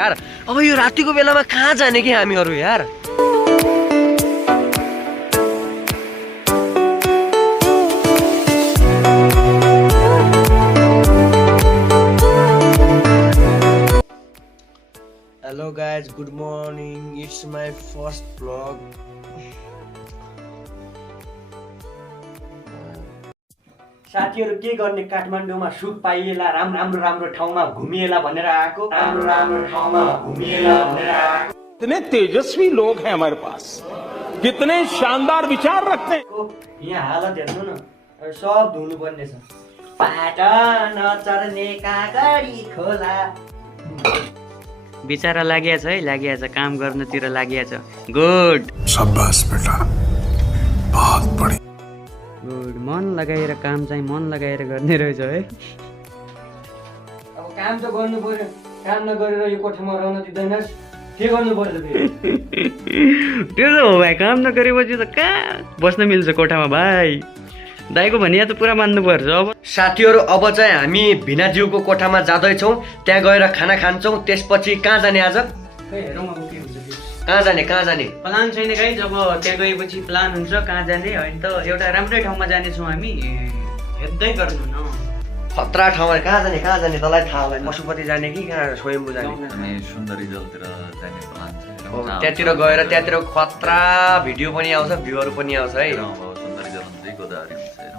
यार अब यो रातिको बेलामा कहाँ जाने कि हामीहरू यार? Hello guys, good morning. It's my first vlog. साथीहरु के गर्ने काठमाडौँमा सुख पाइएला राम्रो ठाउँमा घुमिएला भनेर आएको इतने तेजस्वी लोग हैं हमारे पास, कितने शानदार विचार रखते हैं। यहाँ हालत हेर्नु न सब धुनु पर्ने छ पाटा नचर्ने कागडी खोला बिचारा लागिया छ है लागिया छ काम गर्नतिर लागिया छ गुड शाबाश बेटा बहुत बढी गुड मन लगाएर काम चाहिँ मन लगाएर गर्ने रहेछ है अब काम त गर्नु पर्यो काम नगरेर यो कोठामा रहन दिदैनस् के गर्नु पर्छ फेरि त्यो त हो भाइ काम नगरेपछि त कहाँ बस्न मिल्छ कोठामा भाइ दाइको भनिया त पुरा मान्नु पर्छ अब साथीहरु अब चाहिँ हामी भिनाज्यूको कोठामा जाँदै छौं त्यहाँ गएर खाना खान्छौं त्यसपछि कहाँ जाने आज हेरौँ अब के हुन्छ कहाँ जाने प्लान छैन गाइस जब त्यहाँ गएपछि प्लान हुन्छ कहाँ जाने हैन त एउटा राम्रै ठाउँमा जाने छौं हामी हेर्दै गर्नु न खतरा ठाउँमा कहाँ जाने तँलाई थाहा होला पशुपति जाने कि कहाँ स्वयम्भू जाने अनि सुन्दरी जलतिर जाने प्लान छ त्यहाँतिर गएर त्यहाँतिर खतरा भिडियो पनि आउँछ भ्यूहरु पनि आउँछ है सुन्दरी जल चाहिँ गोदावरी हुन्छ हैन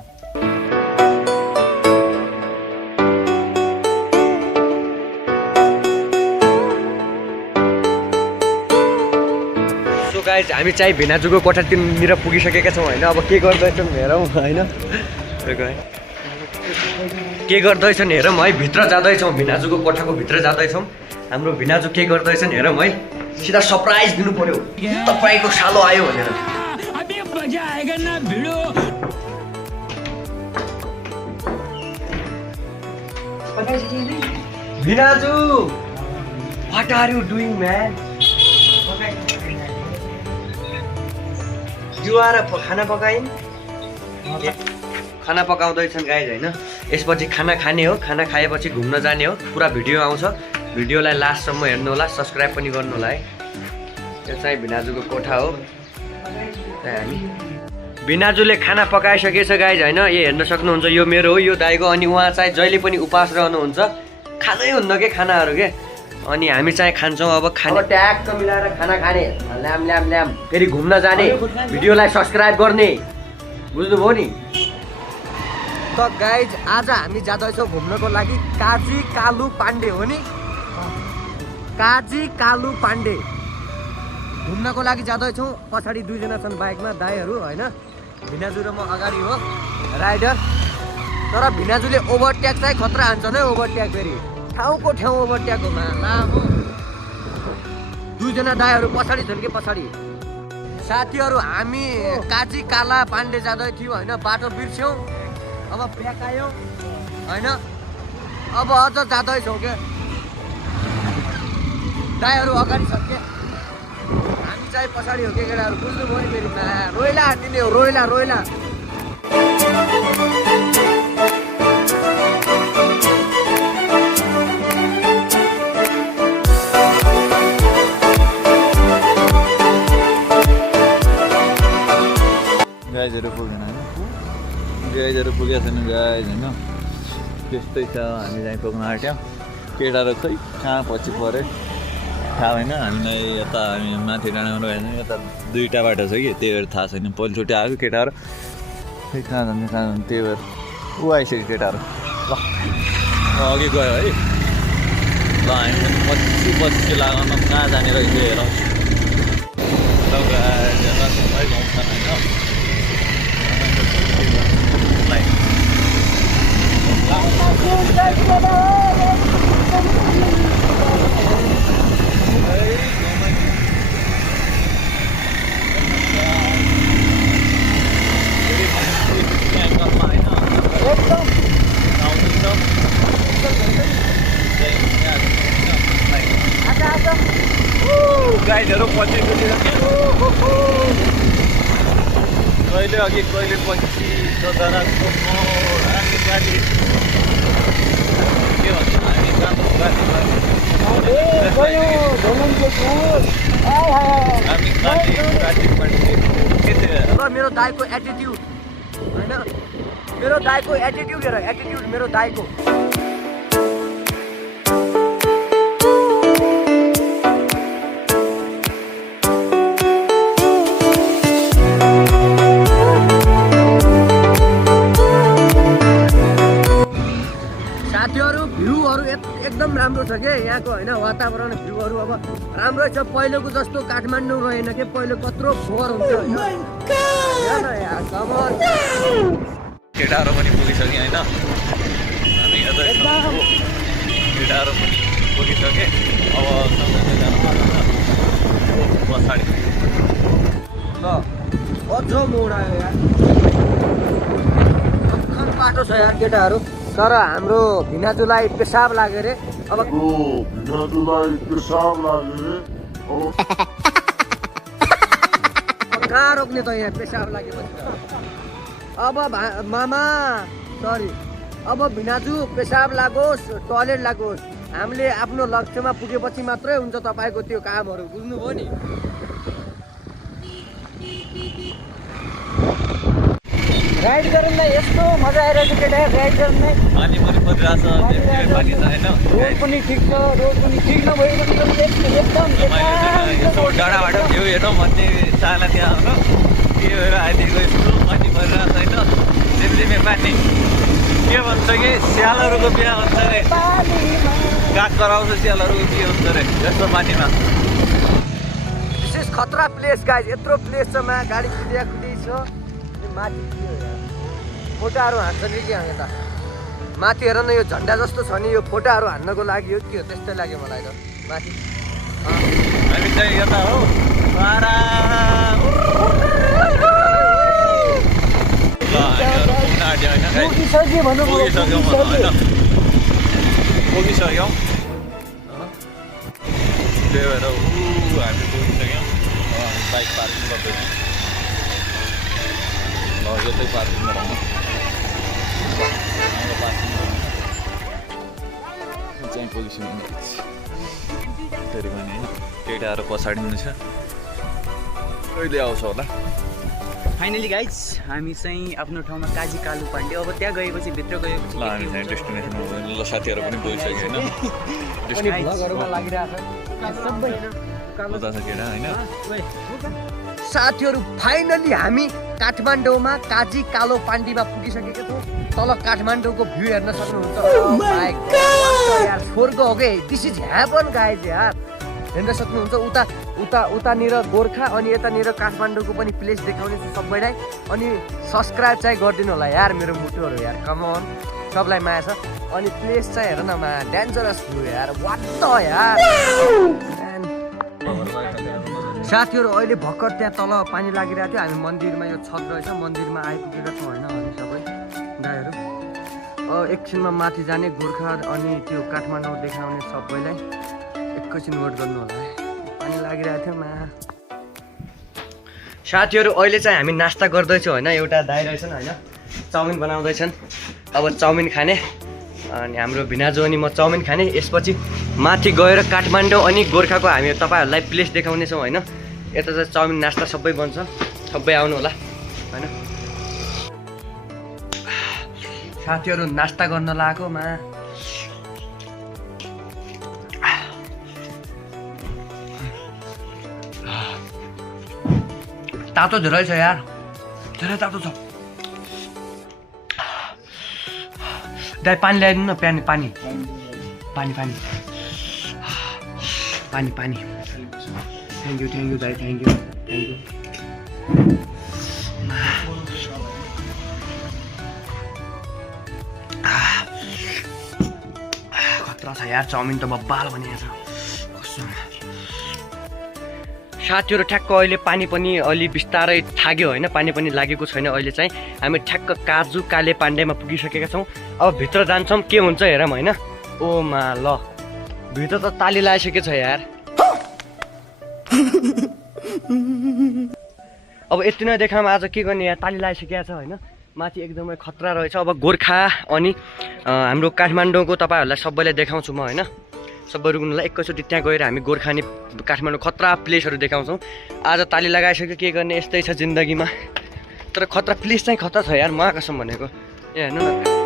गाइज हामी चाहिँ भिनाजुको कोठातिर पुगिसकेका छौँ होइन अब के गर्दैछौँ हेरौँ होइन के गर्दैछन् हेरौँ है भित्र जाँदैछौँ भिनाजुको कोठाको भित्र जाँदैछौँ हाम्रो भिनाजु के गर्दैछन् हेरौँ है सिधा सरप्राइज दिनु पर्यो तपाईँको सालो आयो भनेर भिनाजु what are you doing man खाना पकाइन् खाना पकाउँदैछन् गाइज होइन यसपछि खाना खाने हो खाना खाएपछि घुम्न जाने हो पुरा भिडियो आउँछ भिडियोलाई लास्टसम्म हेर्नु होला सब्सक्राइब पनि गर्नु होला है यो चाहिँ भिनाजुको कोठा हो हामी भिनाजुले खाना पकाइसकेछ गाइज होइन यो हेर्न सक्नुहुन्छ यो मेरो हो यो दाइको अनि उहाँ चाहिँ जहिले पनि उपास रहनुहुन्छ खाँदै हुन्न के खानाहरू के अनि हामी चाहिँ खान्छौँ अब खाने ट्याक्क मिलाएर खाना खाने ल्याम ल्याम ल्याम फेरि घुम्न जाने भिडियोलाई सब्सक्राइब गर्ने बुझ्नुभयो नि त गाइज आज हामी जाँदैछौँ घुम्नको लागि काजी कालु पाण्डे हो नि काजी कालु पाण्डे घुम्नको लागि जाँदैछौँ पछाडि दुईजना छन् बाइकमा दाइहरू होइन भिनाजु र म अगाडि हो राइडर तर भिनाजुले ओभरट्याक चाहिँ खतरा हान्छ नै ओभरट्याक फेरि ठाउँको ठाउँ ओभरट्याक हो लामो दुईजना दाइहरू पछाडि छन् कि पछाडि साथीहरू हामी काजी काला पाण्डे जाँदै थियौँ होइन बाटो बिर्स्यौँ अब ब्रेक आयो होइन अब अझ जाँदैछौँ क्या दाइहरू अगाडि छन् क्या हामी चाहिँ पछाडि हो के केटाहरू बुझ्नुभयो नि फेरि रोइला हान्दिने हो रोइला गाइजहरू पुगेन होइन गाइजहरू पुगेको छैन गाइज होइन त्यस्तै छ हामी चाहिँ पुग्न आँट्यौँ केटाहरू खै कहाँ पछि पऱ्यो थाहा होइन हामीलाई यता हामी माथि डाँडामा गएन यता दुईवटा बाटो छ कि त्यही भएर थाहा छैन पहिलोचोटि आएको केटाहरू खै कहाँ जाने त्यही भएर ऊ आइसक्यो केटाहरू ल अघि गयो है ल हामी पनि पछि लगाउन कहाँ जाने रहेछ हेर गाइडहरू पछि कहिले अघि कहिले पछि दराजको मोड हामी गाडी के भन्छ हामी जाँदैछौँ गाडी हामी के थियो ल मेरो दाइको एटिट्युड होइन मेरो दाइको एटिट्युड हेर एटिट्युड मेरो दाइको साथीहरू भ्यूहरू एकदम राम्रो छ के यहाँको होइन वातावरण भ्यूहरू अब राम्रै छ पहिलेको जस्तो काठमाडौँ रहेन के पहिलो कत्रो फोहोर हुन्छ केटाहरू पनि पुगिसक्यो होइन हामी यता केटाहरू पनि पुगिसके अब सँगै जानु पर्छ पछाडि ल अझ मोड आयो यार भर्खर बाटो छ यार केटाहरू तर हाम्रो भिनाजुलाई पेसाब लाग्यो अरे अब कहाँ रोक्ने त यहाँ पेसाब लागेपछि अब मामा सरी अब भिनाजु पेसाब लागोस् टोयलेट लागोस् हामीले आफ्नो लक्ष्यमा पुगेपछि मात्रै हुन्छ तपाईँको त्यो कामहरू बुझ्नुभयो नि राइड गर्नुलाई यस्तो मजा आइरहेको केटा राइड गर्नुलाई पानी पनि परिरहेछ पानी छ होइन रोड पनि ठिक छ रोड पनि ठिक नभएको एकदम यसो डाँडाबाट भ्यू हेरौँ भन्ने चाहना त्यहाँ हो के भएर आइदिएको यस्तो पानी परिरहेछ होइन झिमझिमे पानी के भन्छ कि स्यालहरूको बिहा हुन्छ अरे काग कराउँछ स्यालहरूको के हुन्छ अरे यस्तो पानीमा विशेष खतरा प्लेस गाइज यत्रो प्लेस छ मा गाडी कुदिया कुदी छ माथि के हो यार फोटाहरू हान्छन् कि यहाँ यता माथि हेर न यो झन्डा जस्तो छ नि यो फोटाहरू हान्नको लागि हो के हो त्यस्तै लाग्यो मलाई त माथि हामी चाहिँ यता हो पारा पुगिसक्यौँ होइन पुगिसक्यौँ त्यही भएर हामी पुगिसक्यौँ बाइक पार्किङ गर्दैछौँ ल यतै पार्किङ गराउनु चाहिँ पुगिसक्यौँ फेरि भने केटाहरू पछाडि छ कहिले आउँछ होला फाइनली गाइज हामी चाहिँ आफ्नो ठाउँमा काजी कालु पाण्डे अब त्यहाँ गएपछि भित्र गएपछि ल हामी चाहिँ डेस्टिनेसन ल साथीहरू पनि गइसक्यो होइन उता छ केटा होइन साथीहरू फाइनली हामी काठमाडौँमा काजी कालो पाण्डीमा पुगिसकेको छौँ तल काठमाडौँको भ्यू हेर्न सक्नुहुन्छ यार स्वर्ग हो कि दिस इज हेभन गाइज यार हेर्न सक्नुहुन्छ उता उता उतानिर गोर्खा अनि यतानिर काठमाडौँको पनि प्लेस देखाउने छु सबैलाई अनि सब्सक्राइब चाहिँ गरिदिनु होला यार मेरो मुटुहरू यार कमन सबलाई माया छ अनि प्लेस चाहिँ हेर न मा डेन्जरस भ्यू यार वाट द यार साथीहरू अहिले भर्खर त्यहाँ तल पानी लागिरहेको थियो हामी मन्दिरमा यो छत रहेछ मन्दिरमा आइपुगेका छौँ होइन हामी सबै दाइहरू एकछिनमा माथि जाने गोर्खा अनि त्यो काठमाडौँ देखाउने सबैलाई एकैछिन वेट गर्नु होला है पानी लागिरहेको थियो मा साथीहरू अहिले चाहिँ हामी नास्ता गर्दैछौँ होइन एउटा दाइ रहेछन् होइन चाउमिन बनाउँदैछन् अब चाउमिन खाने अनि हाम्रो भिनाजु अनि म चाउमिन खाने यसपछि माथि गएर काठमाडौँ अनि गोर्खाको हामी तपाईँहरूलाई प्लेस देखाउनेछौँ होइन यता चाहिँ चाउमिन नास्ता सबै बन्छ सबै आउनु होला होइन साथीहरू नास्ता गर्न लागेकोमा तातो धेरै छ यार धेरै तातो छ दाइ पानी ल्याइदिनु न पानी पानी पानी पानी पानी पानी थ्याङ्क यू दाइ थ्याङ्क यू खतरा छ यार चाउमिन त बब्बाल बनिएको छ कस्तो साथीहरू ठ्याक्क अहिले पानी पनि अलि बिस्तारै थाग्यो होइन पानी पनि लागेको छैन अहिले चाहिँ हामी ठ्याक्क काजु काले पाण्डेमा पुगिसकेका छौँ अब भित्र जान्छौँ के हुन्छ हेरौँ होइन ओ मा ल भित्र त ताली लगाइसकेको छ यार अब यति नै देखाउँ आज के गर्ने यार ताली लगाइसकेको छ होइन माथि एकदमै खतरा रहेछ अब गोर्खा अनि हाम्रो काठमाडौँको तपाईँहरूलाई सबैलाई देखाउँछु म होइन सबै रुक्नुलाई एकैचोटि त्यहाँ गएर हामी गोर्खानी काठमाडौँ खतरा प्लेसहरू देखाउँछौँ। आज ताली लगाइसक्यो के गर्ने यस्तै छ जिन्दगीमा। तर खतरा प्लेस चाहिँ खतरा छ यार महाकसम भनेको। ए हेर्नु न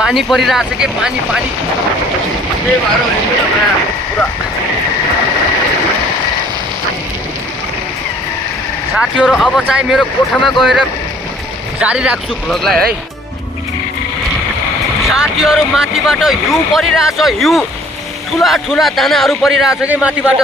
पानी परिरहेछ के पानी त्यही भएर पुरा साथीहरू अब चाहिँ मेरो कोठामा गएर जारी राख्छु भ्लगलाई है। साथीहरू माथिबाट हिउँ परिरहेछ, हिउँ ठुला ठुला दानाहरू परिरहेछ कि माथिबाट।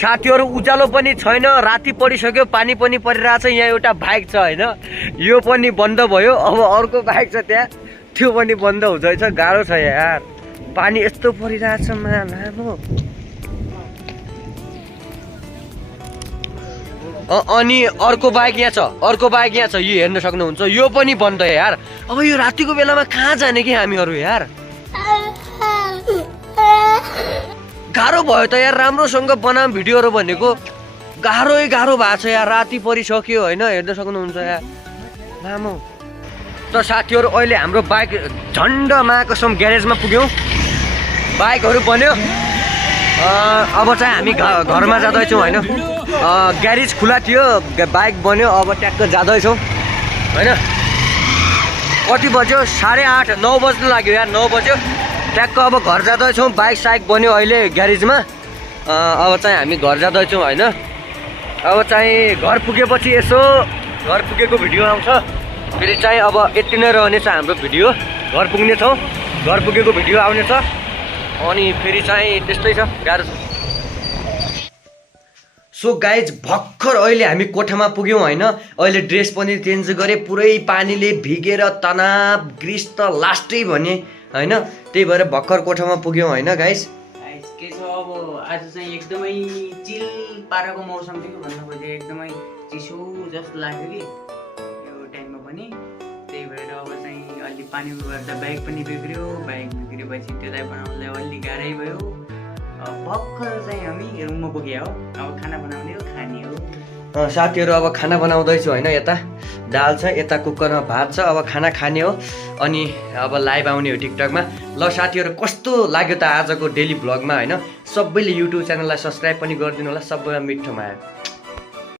साथीहरू उज्यालो पनि छैन, राति परिसक्यो, पानी पनि परिरहेछ। यहाँ एउटा बाइक छ होइन, यो पनि बन्द भयो। अब अर्को बाइक छ त्यहाँ, त्यो पनि बन्द हुँदैछ। गाह्रो छ यार, पानी यस्तो परिरहेछ लामो। अनि अर्को बाइक यहाँ छ, अर्को बाइक यहाँ छ, यो हेर्न सक्नुहुन्छ। यो पनि बन्द यार। अब यो रातिको बेलामा कहाँ जाने कि हामीहरू यार? गाह्रो भयो त यार, राम्रोसँग बनाऊँ भिडियोहरू भनेको। गाह्रो भएको छ यार, राति परिसक्यो होइन, हेर्न सक्नुहुन्छ यार लामो। त साथीहरू अहिले हाम्रो बाइक झन्ड महाकसम ग्यारेजमा पुग्यौँ, बाइकहरू बन्यो। अब चाहिँ हामी घरमा जाँदैछौँ होइन। ग्यारेज खुला थियो, बाइक बन्यो, अब ट्याक्क जाँदैछौँ होइन। कति बज्यो? 8:30 9 बज्नु लाग्यो यार, 9 बज्यो ट्याक्क। अब घर जाँदैछौँ, बाइक साइक बन्यो अहिले ग्यारेजमा। अब चाहिँ हामी घर जाँदैछौँ होइन। अब चाहिँ घर पुगेपछि यसो घर पुगेको भिडियो आउँछ फेरि चाहिँ। अब यति नै रहनेछ हाम्रो भिडियो, घर पुग्नेछौँ, घर पुगेको भिडियो आउनेछ। अनि फेरि चाहिँ त्यस्तै छ, गाह्रो छ। सो गाइज भर्खर अहिले हामी कोठामा पुग्यौँ होइन। अहिले ड्रेस पनि चेन्ज गरेँ, पुरै पानीले भिगेर तनाव ग्रिस त लास्टै भने होइन। त्यही भएर भर्खर कोठामा पुग्यौँ होइन गाइज। के छ अब आज चाहिँ एकदमै चिल पाराको मौसम थियो भन्नु खोजेँ, एकदमै चिसो जस्तो लाग्यो कि यो टाइममा पनि। त्यही भएर अब चाहिँ अलि पानी गर्दा बाइक पनि बिग्रियो, बाइक बिग्रेपछि त्यसलाई बनाउनलाई अलि गाह्रै भयो। भर्खर चाहिँ हामी रुममा पुग्यो हो, अब खाना बनाउने हो, खाने हो। साथीहरू अब खाना बनाउँदैछु होइन। यता दाल छ, यता कुकरमा भात छ, अब खाना खाने हो। अनि अब लाइभ आउने हो टिकटकमा। ल साथीहरू कस्तो लाग्यो त आजको डेली भ्लगमा होइन। सबैले युट्युब च्यानललाई सब्सक्राइब पनि गरिदिनु होला। सबैलाई मिठो माया।